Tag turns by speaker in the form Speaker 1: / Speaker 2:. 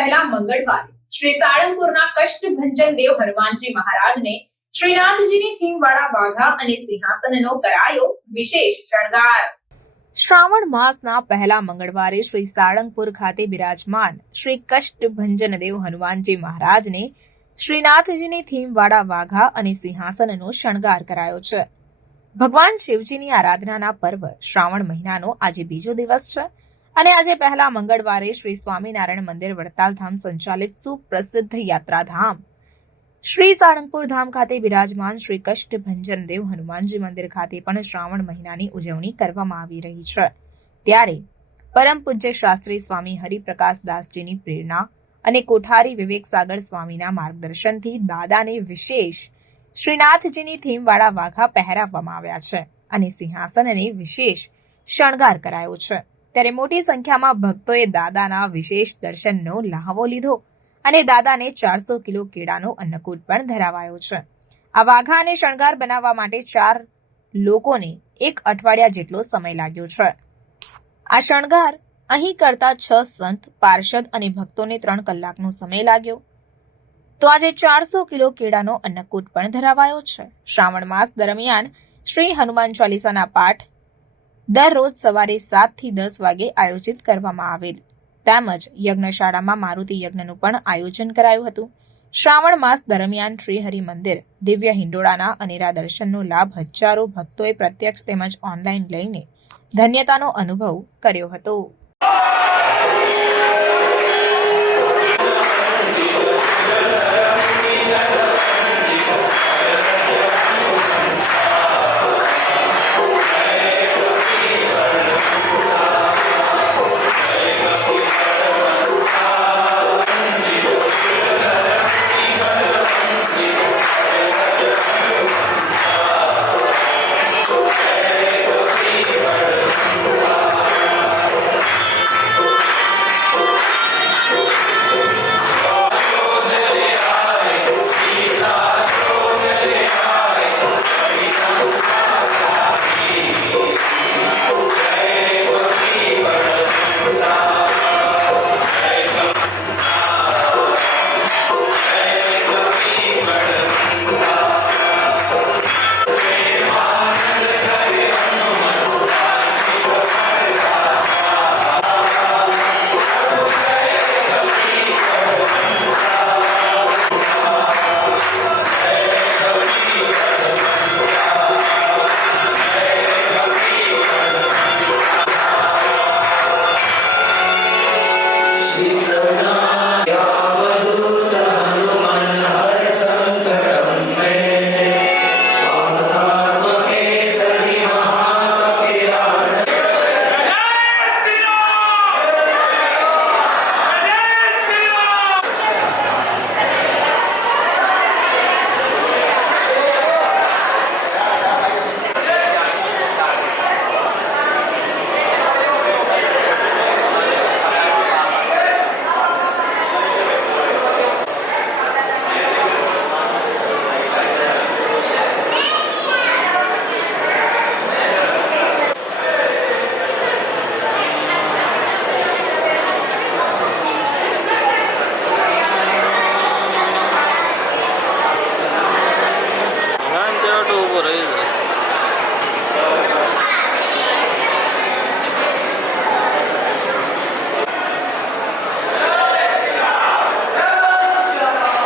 Speaker 1: પહેલા મંગળવારે શ્રી સાળંગપુરના કષ્ટભંજન દેવ હનુમાનજી મહારાજને શ્રીનાથજીની થીમ વાળા વાઘા અને સિંહાસનનો કરાયો વિશેષ શણગાર. શ્રાવણ માસના પહેલા મંગળવારે શ્રી સાળંગપુર ખાતે બિરાજમાન શ્રી કષ્ટભંજન દેવ હનુમાનજી મહારાજને શ્રીનાથજીની થીમ વાળા વાઘા અને સિંહાસનનો શણગાર કરાયો છે. ભગવાન શિવજીની આરાધનાના પર્વ શ્રાવણ મહિનાનો આજે બીજો દિવસ છે. અને આજે પહેલા મંગળવારે શ્રી સ્વામિનારાયણ મંદિર વડતાલ ધામ સંચાલિત સુપ્રસિદ્ધ યાત્રાધામ શ્રી સાળંગપુર ધામ ખાતે બિરાજમાન શ્રી કષ્ટભંજન દેવ હનુમાનજી મંદિર ખાતે પણ શ્રાવણ મહિનાની ઉજવણી કરવામાં આવી રહી છે. ત્યારે પરમ પૂજ્ય શાસ્ત્રી સ્વામી હરિપ્રકાશ દાસજીની પ્રેરણા અને કોઠારી વિવેક સાગર સ્વામીના માર્ગદર્શનથી દાદાને વિશેષ શ્રીનાથજીની થીમ વાળા વાઘા પહેરાવવામાં આવ્યા છે અને સિંહાસનને વિશેષ શણગાર કરાયો છે. ત્યારે મોટી સંખ્યામાં ભક્તોએ દાદાના વિશેષ દર્શનનો લહાવો લીધો અને દાદાને ચારસો કિલો કેળાનો અન્નકૂટ પણ ધરાવાયો છે. આ વાઘા અને શણગાર બનાવવા માટે ચાર લોકોને એક અઠવાડિયા જેટલો સમય લાગ્યો છે. આ શણગાર અહીં કરતા છ સંત, પાર્ષદ અને ભક્તોને ત્રણ કલાકનો સમય લાગ્યો. તો આજે ચારસો કિલો કેળાનો અન્નકૂટ પણ ધરાવાયો છે. શ્રાવણ માસ દરમિયાન શ્રી હનુમાન ચાલીસાના પાઠ દરરોજ સવારે સાતથી દસ વાગે આયોજિત કરવામાં આવેલ. તેમજ યજ્ઞશાળામાં મારુતિ યજ્ઞનું પણ આયોજન કરાયું હતું. શ્રાવણ માસ દરમિયાન શ્રીહરિ મંદિર, દિવ્ય હિંડોળાના અનેરા દર્શનનો લાભ હજારો ભક્તોએ પ્રત્યક્ષ તેમજ ઓનલાઈન લઈને ધન્યતાનો અનુભવ કર્યો હતો.